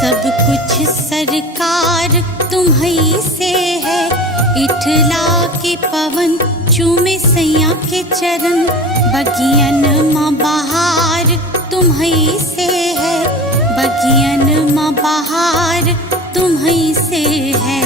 सब कुछ सरकार तुम्हीं से है। इठला के पवन चूमे सैया के चरण, बगियन माँ बहार तुम्हीं से है। बगियन माँ बहार तुम्हीं से है।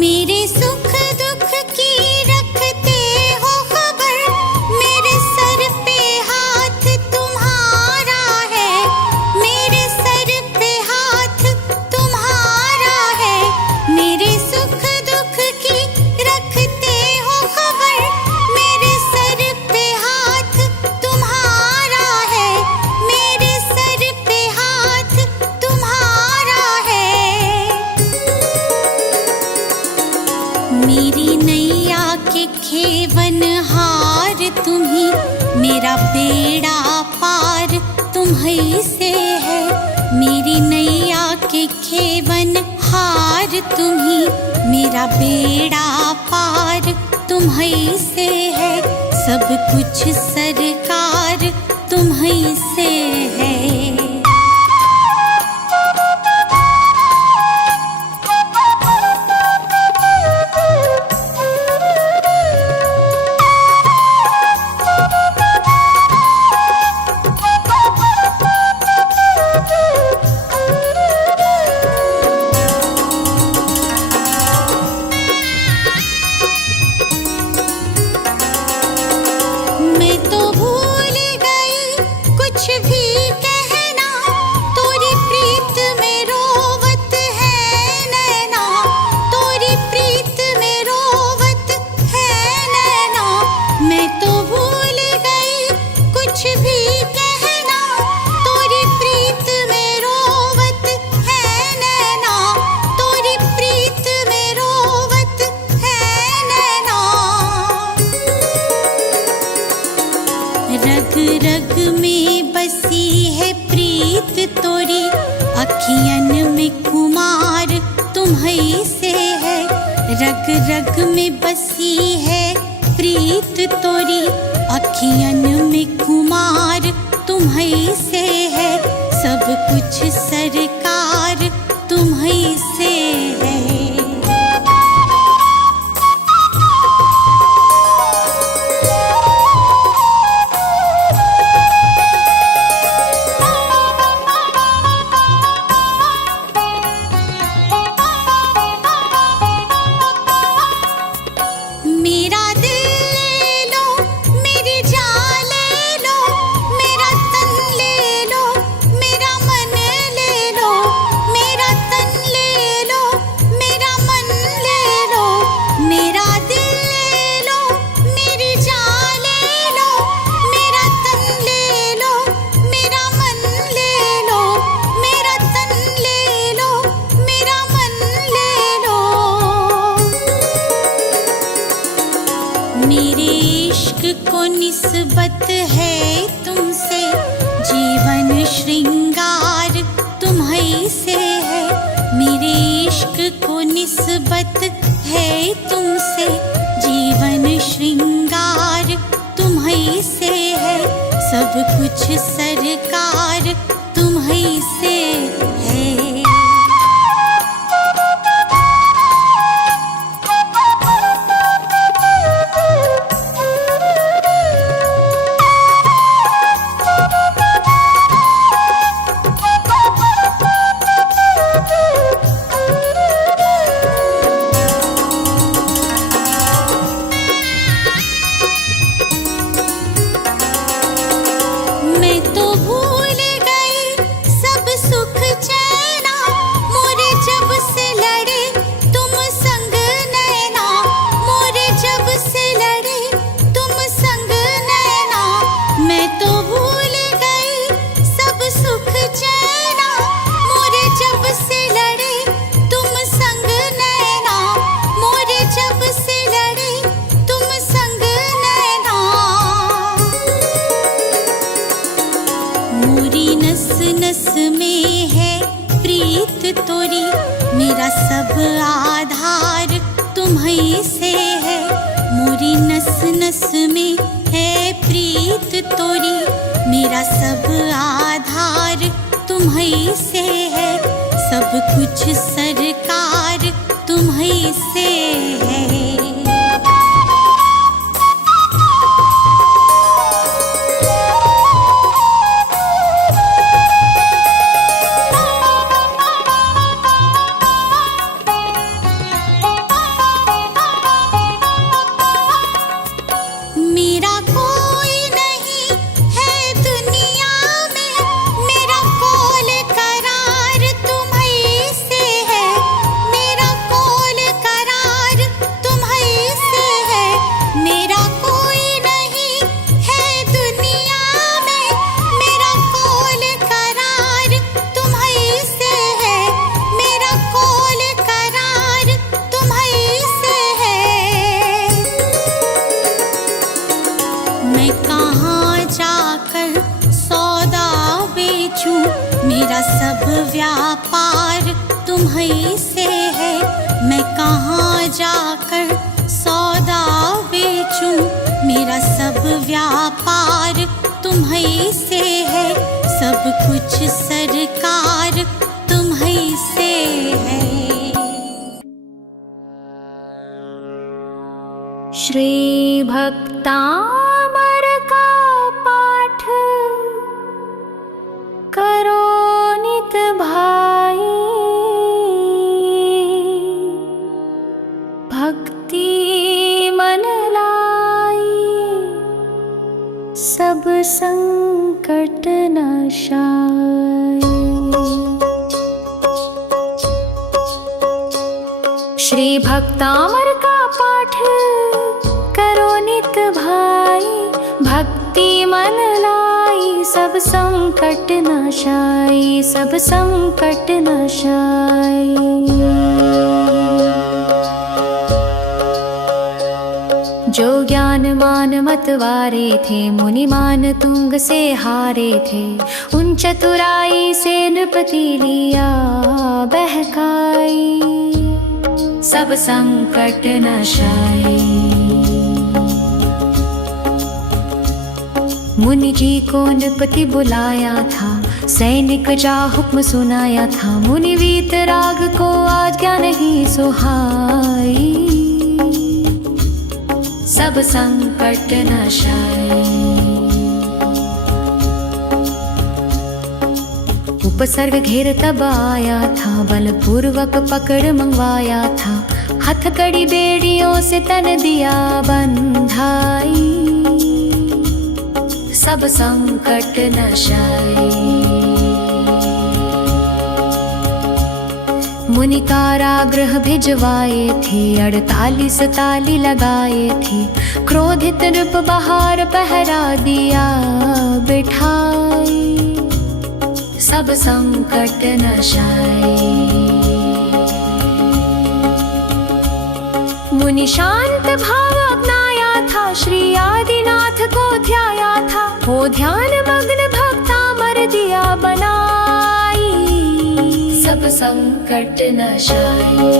मेरे सुख दुख की रखते हो खबर, मेरे सर पे हाथ तुम्हारा है। मेरे सर पे हाथ तुम्हारा है। मेरे सुख दुख की रखते हो खबर, मेरे सर पे हाथ तुम्हारा है। मेरे सर पे हाथ तुम्हारा है। मेरी नैया के खेवन हार तुम्हीं, मेरा बेड़ा पार तुम्हीं से है। मेरी नैया के खेवन हार तुम्हीं, मेरा बेड़ा पार तुम्हीं से है। सब कुछ सरकार तुम्हीं से है। मैं तो भूल गई कुछ भी कहना, तोरी प्रीत में रोवत है नैना। तोरी प्रीत में रोवत है नैना। मैं तो भूल गई कुछ भी कहना, तोरी प्रीत में रोवत है नैना। तोरी प्रीत में रोवत है नैना। रग रग में बसी है प्रीत तोरी, अखियन में कुमार तुम्हीं से है। रग रग में बसी है प्रीत तोरी, अखियन में कुमार तुम्हीं से है। सब कुछ सरकार तुम्हीं से है। मेरा दिल ले लो, मेरी जान ले लो, मेरा तन ले लो, मेरा मन ले लो। मेरा तन ले लो, मेरा मन ले लो। मेरा दिल ले लो, मेरी जान ले लो, मेरा तन ले लो, मेरा मन ले लो। मेरा तन ले लो, मेरा मन ले लो। मेरे इश्क को निस्बत है तुमसे, जीवन श्रृंगार तुम्हीं से है। मेरे इश्क को निस्बत है तुमसे, जीवन श्रृंगार तुम्हीं से है। सब कुछ सरकार तुम्हीं से है। मैं तो भूल गई मोरी नस नस में है प्रीत तोरी, मेरा सब आधार तुम्हीं से है। मोरी नस नस में है प्रीत तोरी, मेरा सब आधार तुम्हीं से है। सब कुछ सरकार तुम्हीं से है। मेरा सब व्यापार तुम्हीं से है। मैं कहाँ जाकर सौदा बेचूं, मेरा सब व्यापार तुम्हीं से है। सब कुछ सरकार तुम्हीं से है। श्री भक्तामर का पाठ करो नित भाई, भक्ति मन लाई सब संकट नाशाय। श्री भक्तामर का पाठ करो नित भाई, भक्ति मन लाई सब संकट नाशाई, सब संकट नाशाई। जो ज्ञान मान मतवारे थे, मुनि मान तुंग से हारे थे, उन चतुराई से नृपति लिया बहकाई, सब संकट नाशाई। मुनि जी को नृपति बुलाया था, सैनिक जा हुक्म सुनाया था, मुनि वीतराग को आज्ञा नहीं सुहाई, सब संकट नाशाई। उपसर्ग घेर तब आया था, बलपूर्वक पकड़ मंगवाया था, हथकड़ी बेड़ियों से तन दिया बंधाई, सब संकट नाशाई। मुनि कारागृह भिजवाए थे, 48 ताली लगाए थे, क्रोधित नृप बहार पहरा दिया बिठाई, सब संकट नाशाई। मुनि शांत भाव अपनाया था, श्री आदिनाथ को ध्याया था, हो ध्यान मग्न भक्तामर दिया बनाई, सब संकट नाशाई।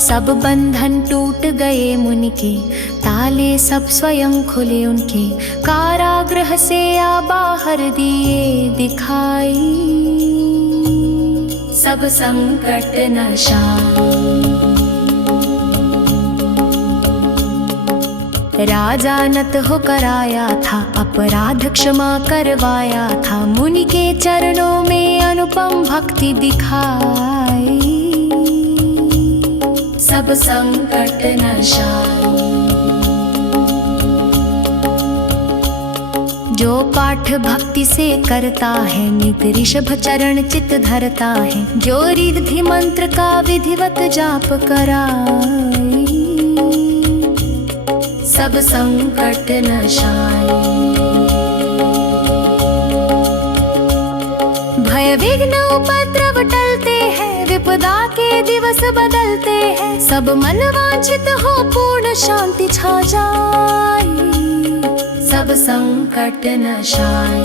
सब बंधन टूट गए मुनि के, ताले सब स्वयं खुले उनके, कारागृह से आ बाहर दिए दिखाई, सब संकट नाशाई। राजा नत होकर आया था, अपराध क्षमा करवाया था, मुनि के चरणों में अनुपम भक्ति दिखाई, सब संकट नाशाई। जो पाठ भक्ति से करता है, नित ऋषभ चरण चित धरता है, जो रिद्धि मंत्र का विधिवत जाप कराए, सब संकट नाशाई। भय विघ्न उपद्रव टलते हैं, विपदा के दिवस बदलते हैं, सब मन वांछित हो पूर्ण शांति छा जाए, सब सब संकट नशाई।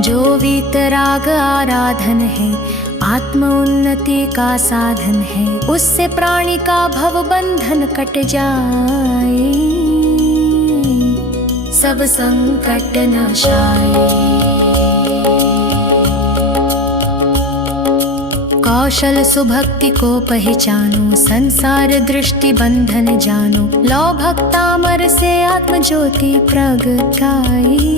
जो वीतराग आराधन है, आत्म उन्नति का साधन है, उससे प्राणी का भव बंधन कट जाए। सब संकट नशाए। कौशल सुभक्ति को पहचानो, संसार दृष्टि बंधन जानो, लो भक्तामर से आत्म ज्योति प्रगटाई।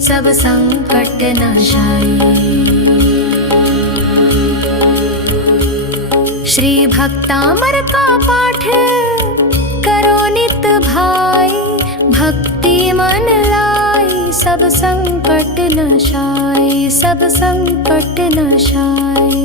सब संकट नशाई। श्री भक्तामर का पाठ करो नित भाई, भक्ति मन लाई। सब संकट नशाई, सब संकट नशाई।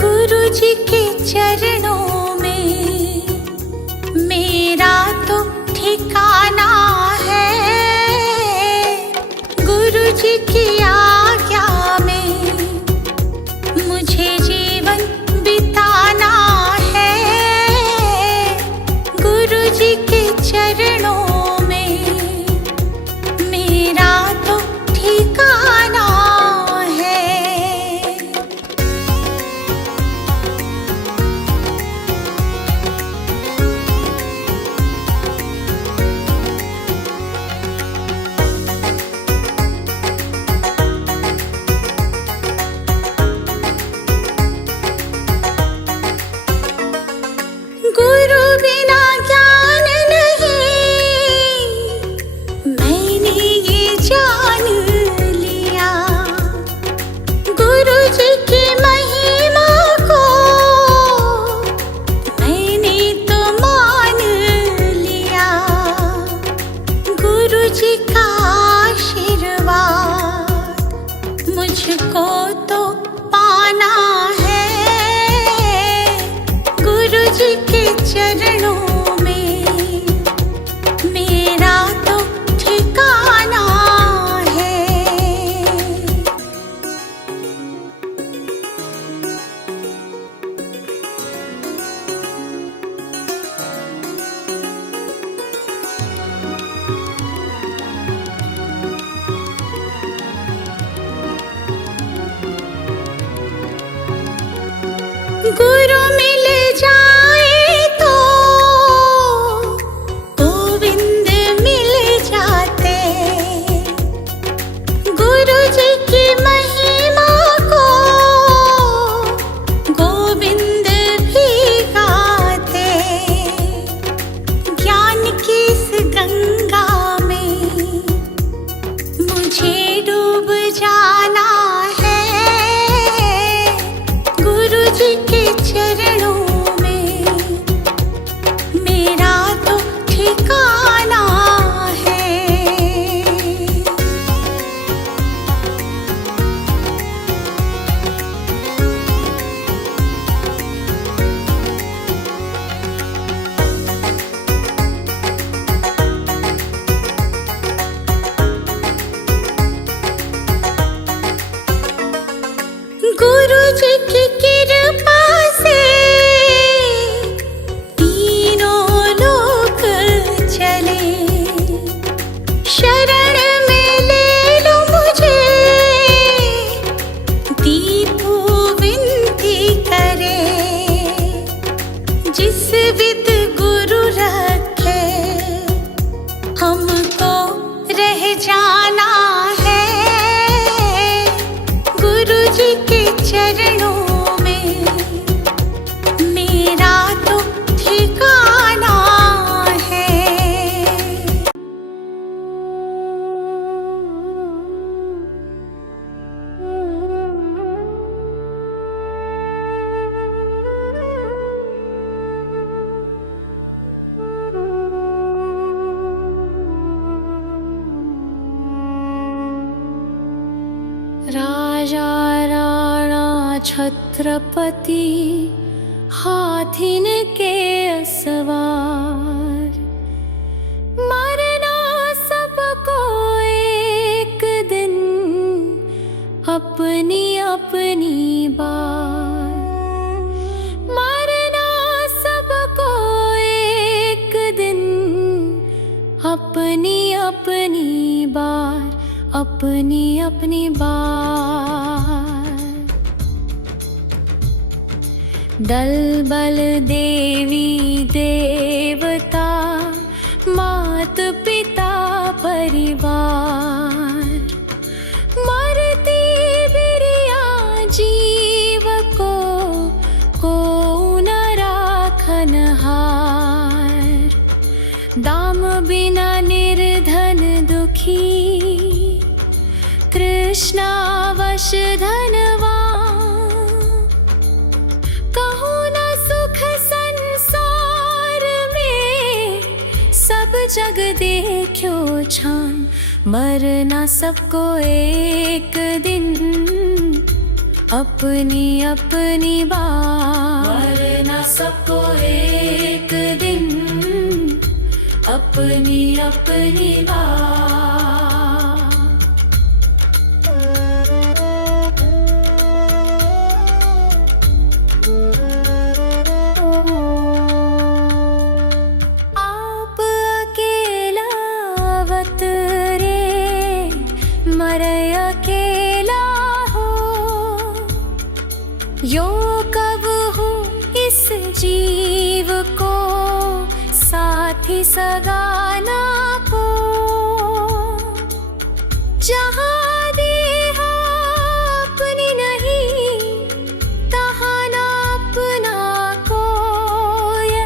गुरु जी के चरणों में मेरा तो ठिकाना है। गुरु जी की आज्ञा में मुझे जीवन बिताना है। गुरु जी के चरणों में मेरा तो ठिकाना है। गुरु बिना ज्ञान नहीं, मैंने ये जान लिया। गुरु जी की महिमा को मैंने तो मान लिया। गुरु जी का आशीर्वाद मुझको तो पाना है। गुरु जी के चरणों में मेरा तो ठिकाना है। गुरु मिल जाए तो गोविंद मिल जाते। गुरु जी की महिमा को गोविंद भी गाते। ज्ञान की इस गंगा में मुझे डूब जाना है। गुरु जी के चरणों राजा राणा छत्रपति हाथिन के असवार, मरना सबको एक दिन अपनी अपनी बार। मरना सबको एक दिन अपनी अपनी बार, अपनी अपनी बार। दल बल देवी देवता मात पिता परिवार, मरती बिरिया जीव को न राखन हार। दाम बिना निर्धन दुखी, कृष्णावश धनवान। कहूँ न सुख संसार में, सब जग देखो छान। मरना सबको एक दिन अपनी अपनी बार। मरना सबको एक दिन अपनी अपनी बार। आप अकेला अवतरे, मरे अकेला हो। यो कब हो इस जीव को साथी सगाना को। जहाँ देहा अपनी नहीं, तहाँ ना अपना कोई।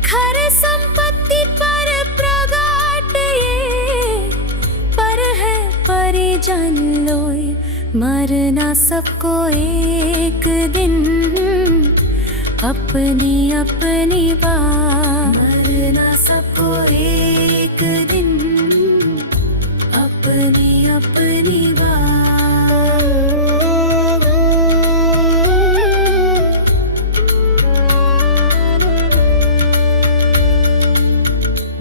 घर संपत्ति पर प्रगाट ये, पर है परिजन लोय। मरना सबको एक दिन अपनी अपनी बार। मरना सबको एक दिन अपनी अपनी बार।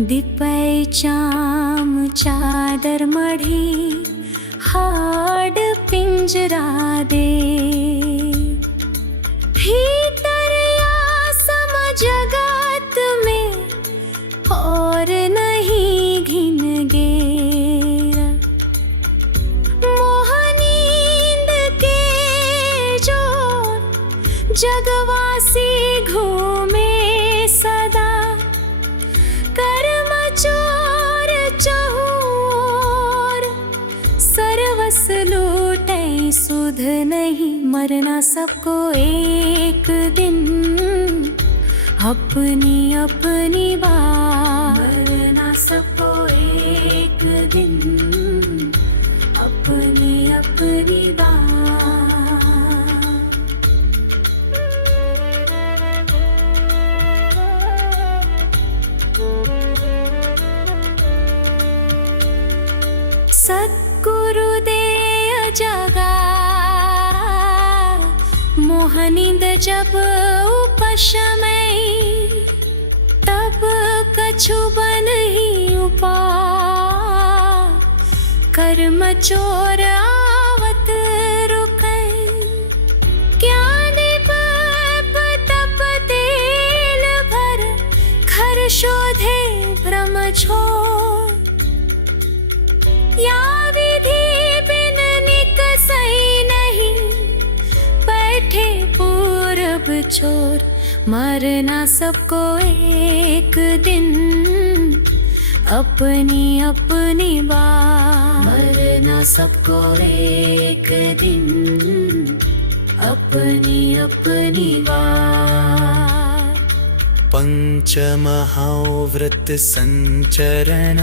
दिपै चाम चादर मढ़ी, हाड पिंजरा दे। भीतर आसम जगत में और नहीं घिन गेरा। मोह नींद के जो जगवासी घूमे सदा। कर्म चोर चहूर, सर्वस लूटे सुध नहीं। मरना सबको एक दिन अपनी अपनी बार। मरना सबको एक दिन अपनी अपनी बार। सद्गुरुदेव जगा, मोहनिंद जब उपशमय। तब कछु बन ही उपाय, कर्म चोर आवत रुकै। ज्ञान तप तेल भर, घर शोधे भ्रम छोड़। या विधि बिन निकसई नहीं, बैठे पूरब छोर। मरना सबको एक दिन अपनी अपनी बार। मरना सबको एक दिन अपनी अपनी बार। पंचमहाव्रत संचरण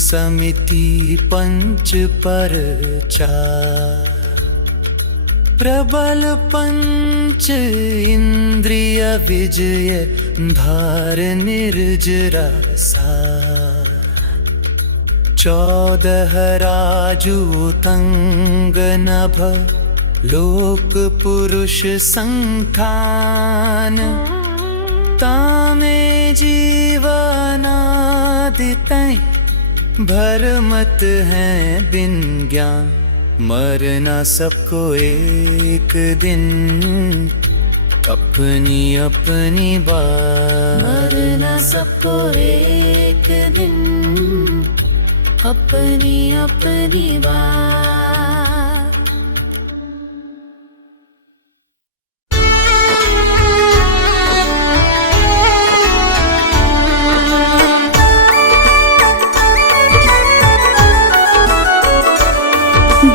समिति पंच पर चार। प्रबल पंच इंद्रिय विजय धार निर्जरा सा। 14 राजूतंग नभ लोक पुरुष संठान तामे जीवनादितै भरमत है बिन ज्ञान मरना सबको एक दिन अपनी अपनी बात मरना सबको एक दिन अपनी अपनी बात।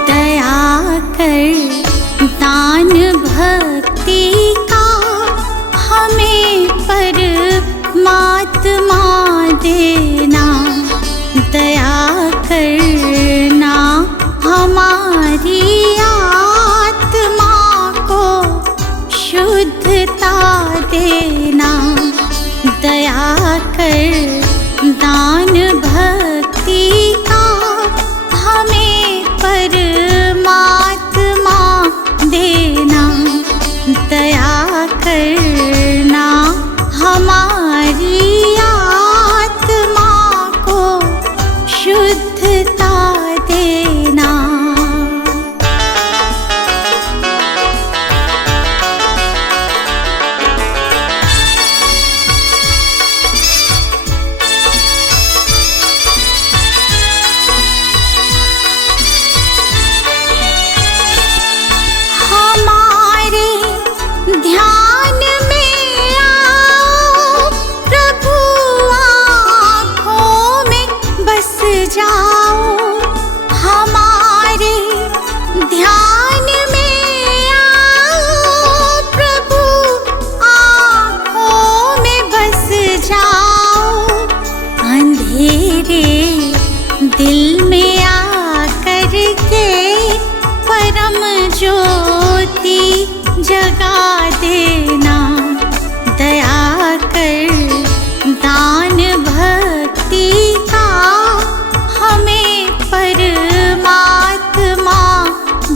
दया कर दान भक्ति का हमें परमात्मा देना। दया करना हमारी आत्मा को शुद्धता देना। दया कर दान भक्ति का हमें परमात्मा देना। दया करना हमारी आत्मा को शुद्धता देना। हमारे ध्यान में आओ प्रभु, आँखों में बस जाओ। हमारे ध्यान में आओ प्रभु, आँखों में बस जाओ। अंधेरे दिल में आकर के परम ज्योति जगा देना। दया कर दान भक्ति का हमें परमात्मा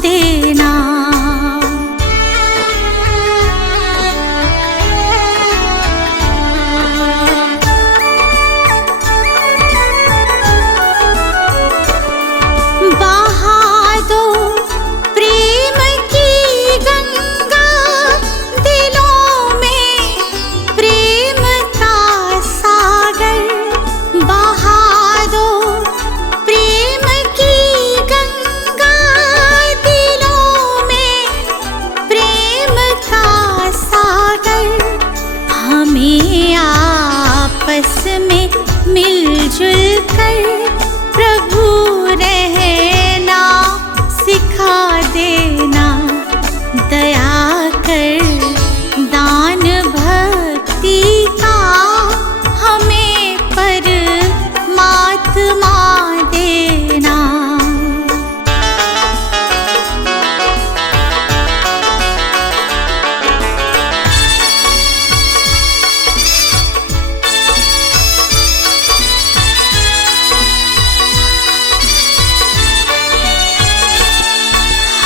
देना। बहा दो प्रेम की गंगा दिलों में, प्रेम का सागर। बहा दो प्रेम की गंगा दिलों में, प्रेम का सागर। हमें आपस में मिलजुल कर प्रभु रहना सिखा देना। दया कर दान भक्ति का हमें परमात्मा देना।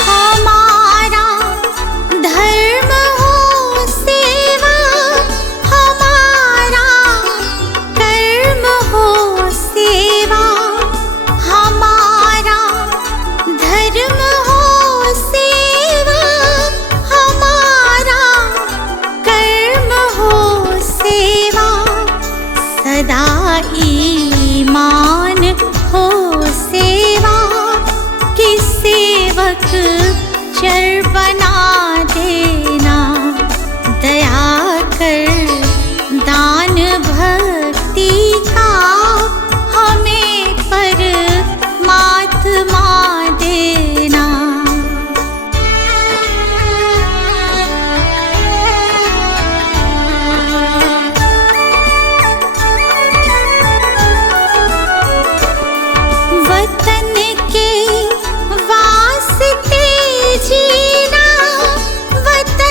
हमारा धर्म हो सेवा, हमारा कर्म हो सेवा। हमारा धर्म हो सेवा, हमारा कर्म हो सेवा। सदा ईमान हो सेवा कि सेवक चर बना देना। दया कर दान भक्ति का हमें परमात्मा देना। वतन के वास्ते जीना, वतन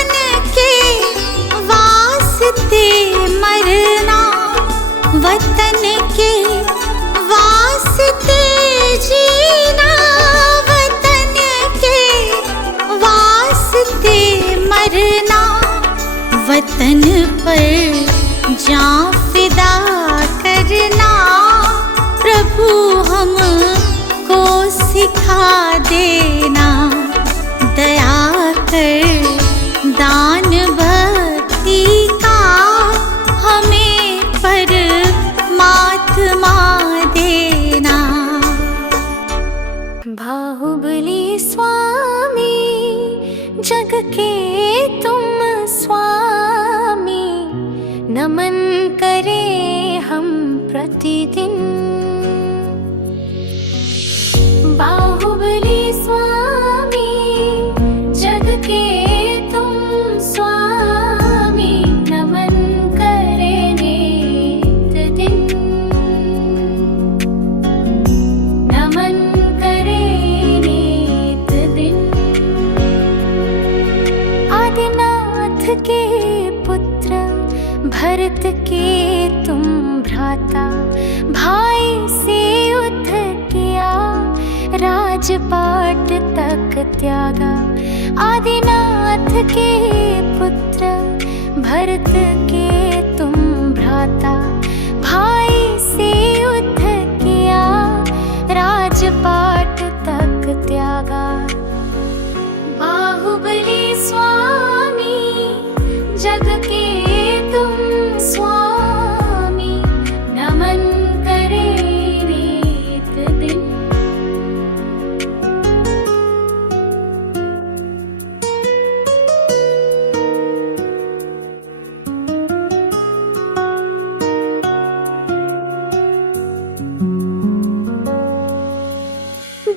वतन पर जान फिदा करना प्रभु हमको सिखा देना। दया कर दान भक्ति का हमें परमात्मा देना। बाहुबली स्वामी जग के तुम स्वामी, नमन करें हम प्रतिदिन। बाहुबली स्वामी जग के तुम स्वामी, नमन करें नित दिन। नमन करें नित दिन। आदिनाथ के पुत्र भरत के तुम भ्राता, भाई से युद्ध किया राजपाट तक त्यागा। आदिनाथ के पुत्र भरत के तुम भ्राता, भाई से युद्ध किया राजपाट तक त्यागा। बाहुबली स्वामी जग के तुम स्वामी, नमन करें नित दिन।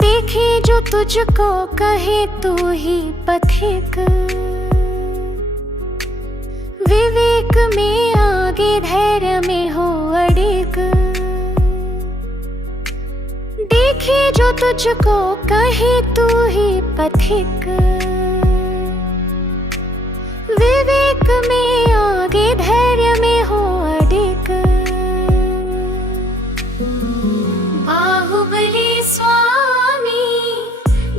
देखे जो तुझको कहे तू ही पथिक, विवेक में आगे धैर्य में हो अड़िग। देखे जो तुझको कहे तू ही पथिक, विवेक में आगे धैर्य में हो अड़िग। बाहुबली स्वामी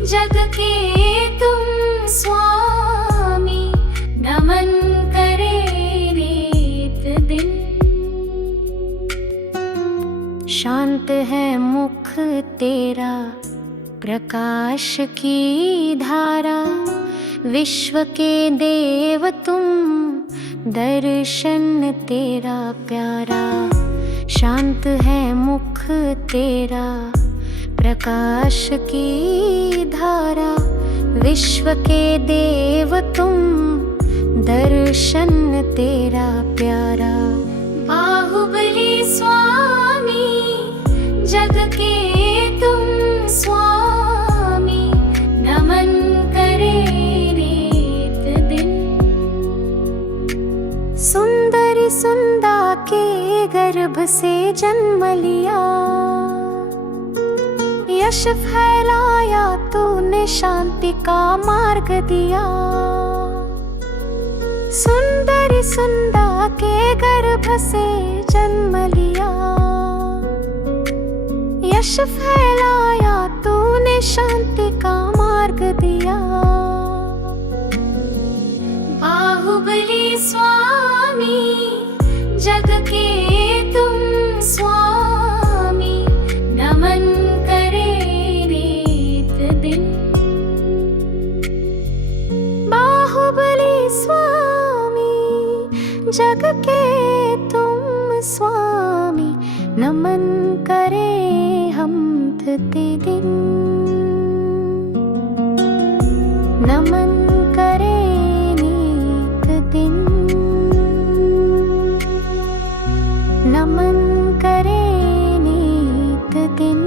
जग के तुम स्वामी, नमन करें नित दिन। शांत है मुख तेरा प्रकाश की धारा, विश्व के देव तुम दर्शन तेरा प्यारा। शांत है मुख तेरा प्रकाश की धारा, विश्व के देव तुम दर्शन तेरा प्यारा। बाहुबली स्वामी जग के तुम स्वामी, नमन करें नित दिन। सुंदरी सुंदा के गर्भ से जन्म लिया, यश फैलाया तूने शांति का मार्ग दिया। सुंदरी सुंदा के गर्भ से जन्म लिया, यश फैलाया तूने शांति का मार्ग दिया। बाहुबली स्वामी जग के तुम स्वामी, नमन करें नित दिन। बाहुबली स्वामी जग के तुम स्वामी, नमन करें हम प्रतिदिन। नमन करें नित दिन। नमन करें नित दिन।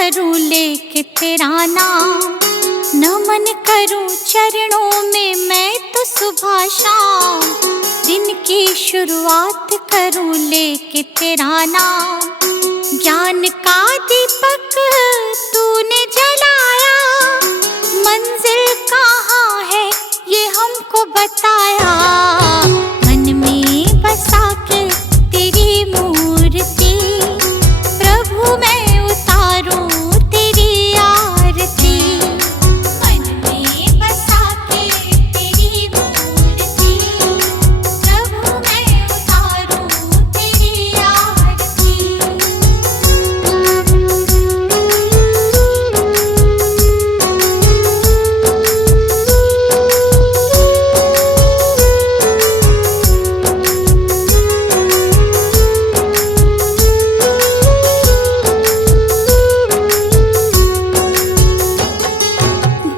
करूं लेके तेरा नाम, नमन करूं चरणों में मैं तो सुबह शाम। दिन की शुरुआत करूं लेके तेरा नाम, ज्ञान का दीपक तूने जलाया, मंजिल कहाँ है ये हमको बताया। मन में बसा के तेरी मूर्ति, प्रभु मैं उतारूं तेरी आरती। मन में बसा के तेरी मूर्ति, प्रभु मैं उतारूं तेरी आरती।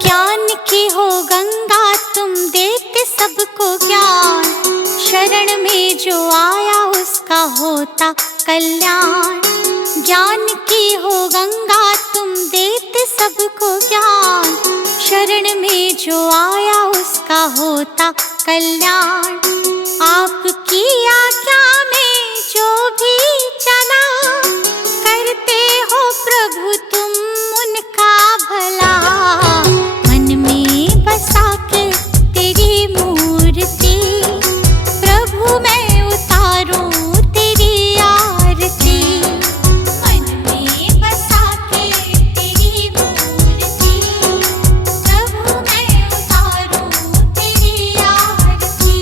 ज्ञान की हो गंगा तुम देते सबको ज्ञान, शरण में जो आया उसका होता कल्याण। ज्ञान की हो गंगा तुम देते सबको ज्ञान, शरण में जो आया उसका होता कल्याण। आपकी आज्ञा में जो भी चला, करते हो प्रभु तुम उनका भला। मन में बसा के तेरी मूर्ति, प्रभु मैं उतारूं तेरी आरती। मन में बसा के तेरी मूर्ति, प्रभु मैं उतारूं तेरी आरती।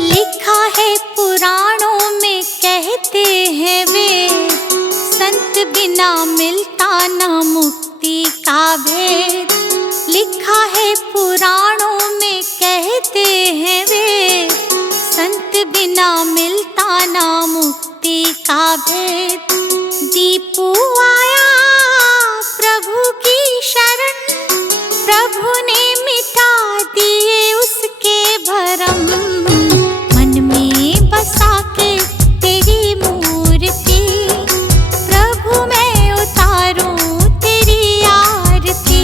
लिखा है पुराणों में कहते हैं वेद, संत बिना मिलता न मुक्ति का भेद। लिखा है पुराणों में कहते हैं वेद, संत बिना मिलता न मुक्ति का भेद। दीपू आया प्रभु की शरण, प्रभु ने मिटा दिए उसके भरम। मन में बसा के तेरी मूर्ति, प्रभु मैं उतारूं तेरी आरती।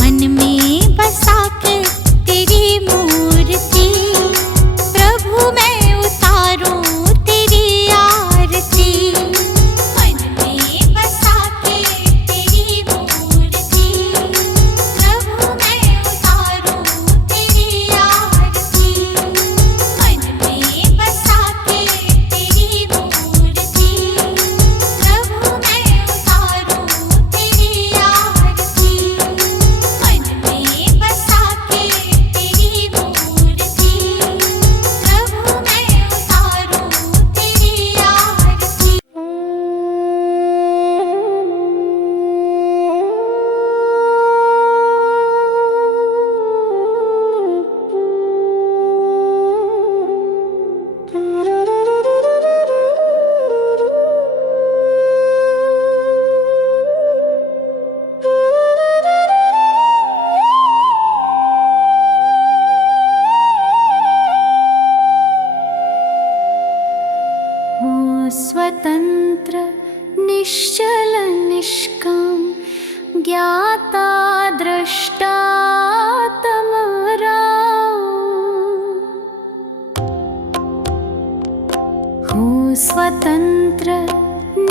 मन में बसा के तेरी मूर्ति, प्रभु मैं उतारूं तेरी आरती। मन में बसा के तेरी मूर्ति, प्रभु मैं उतारूं तेरी आरती। मन में बसा के तेरी मूर्ति, प्रभु मैं उतारूं तेरी आरती। मन में बसा के तेरी मूर्ति, प्रभु मैं उतारूं तेरी आरती। हो स्वतंत्र निश्चल निष्काम, ज्ञाता द्रष्टा तमरा। हो स्वतंत्र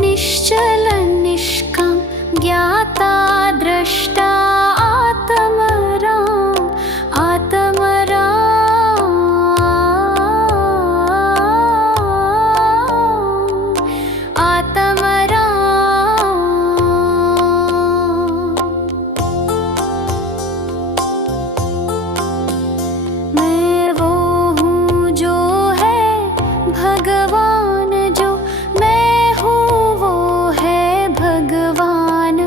निश्चल निष्काम, ज्ञाता द्रष्टा आत्मरा। आत्मरा आत्मरा। मैं वो हूँ जो है भगवान, जो मैं हूँ वो है भगवान।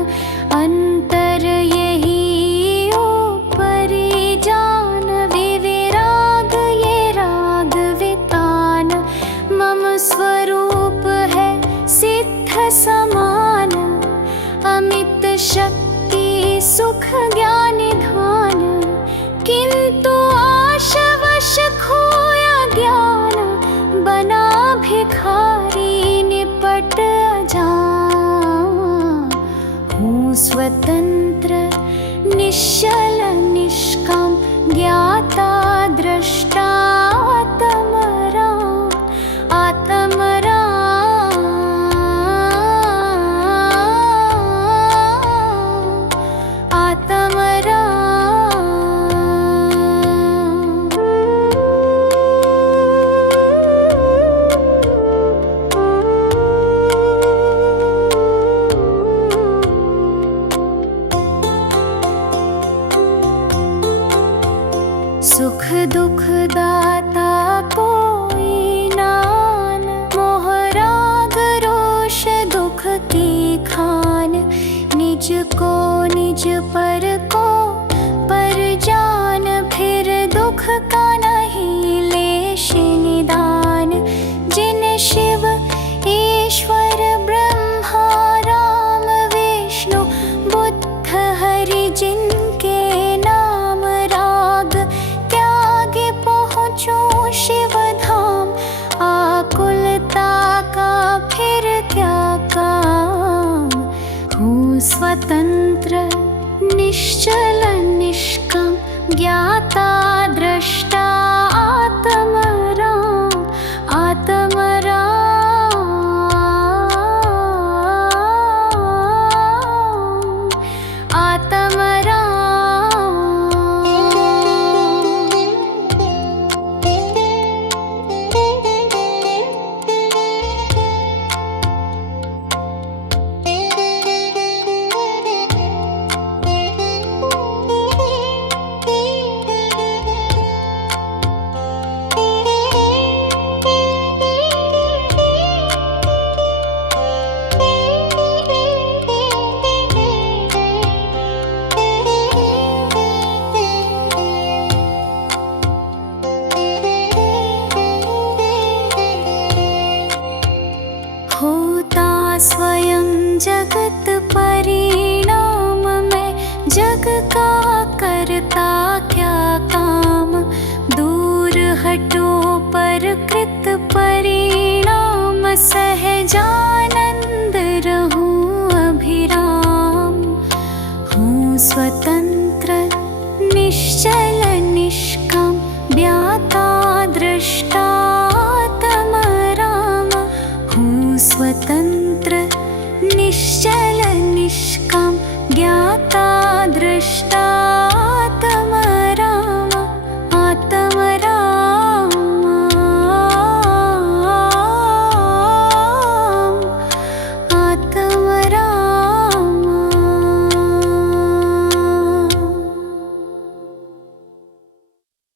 स्वतंत्र निश्चल निष्कम ज्ञाता दृष्टा आत्मराम होता स्वयं जगत परिणाम में जग का करता क्या काम दूर हटो पर कृत